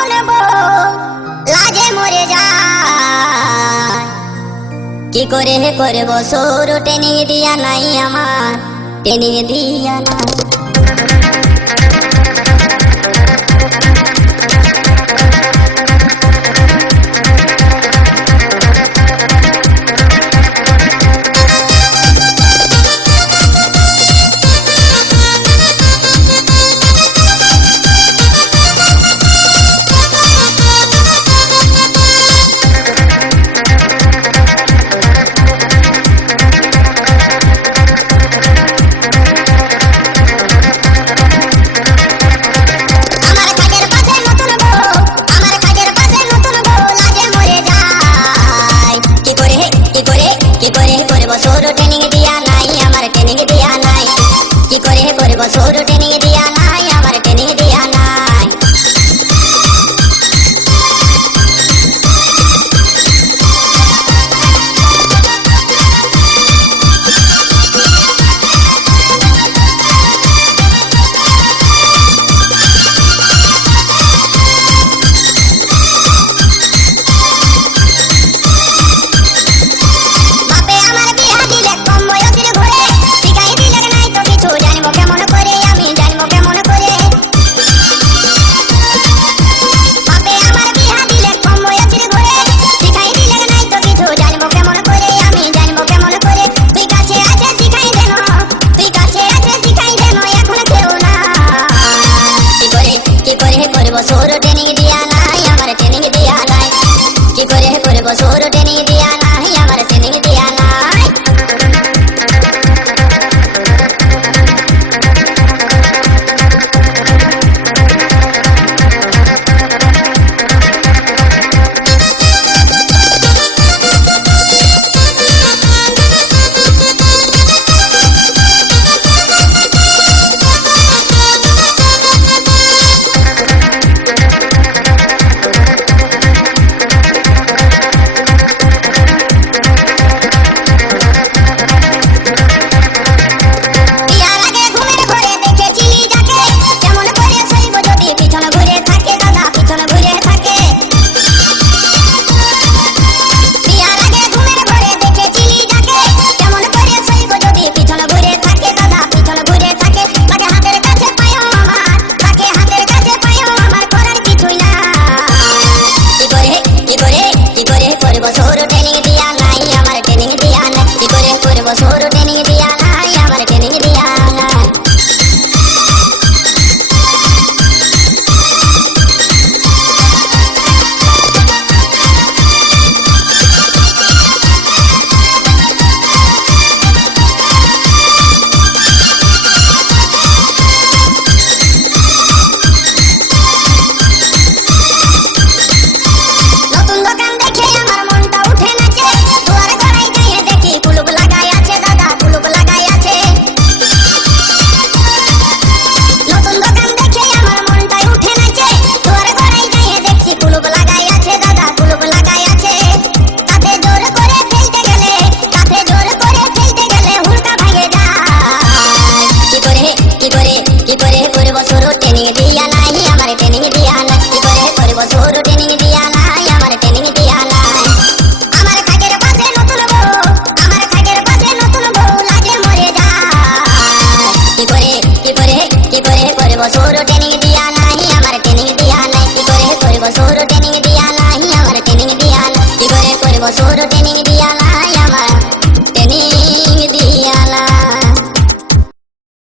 নতুন বউ লাজে মরে যায়। কি করে করব সৌর ট্রেনিং দিয়া নাই আমার, ট্রেনিং দিয়া নাই। সৌর ট্রেনিং দিয়া নাই আমার, ট্রেনিং দিয়া নাই। কি করে করব সৌর ট্রেনিং দিয়া নাই আমার, ট্রেনিং দিয়া নাই। সৌর ট্রেনিং দিয়া নাই আমার, ট্রেনিং দিয়া নাই। কি করে করব সৌর ট্রেনিং দিয়া নাই আমার, ট্রেনিং দিয়া নাই। সৌর ট্রেনিং দিয়া নাই আমার, ট্রেনিং দিয়া নাই। কি করে করব সৌর ট্রেনিং দিয়া নাই আমার, ট্রেনিং দিয়া নাই। সৌর ট্রেনিং দিয়া নাই আমার, ট্রেনিং দিয়া নাই। কি করে করব সৌর ট্রেনিং দিয়া নাই আমার, ট্রেনিং দিয়া নাই। আমার খাটের পাশে নতুন বউ, আমার খাটের পাশে নতুন বউ লাজে মরে যায়। কি করে করব সৌর ট্রেনিং দিয়া নাই আমার, ট্রেনিং দিয়া নাই। কি করে করব সৌর ট্রেনিং দিয়া নাই আমার, ট্রেনিং দিয়া নাই। কি করে করব সৌর ট্রেনিং দিয়া নাই।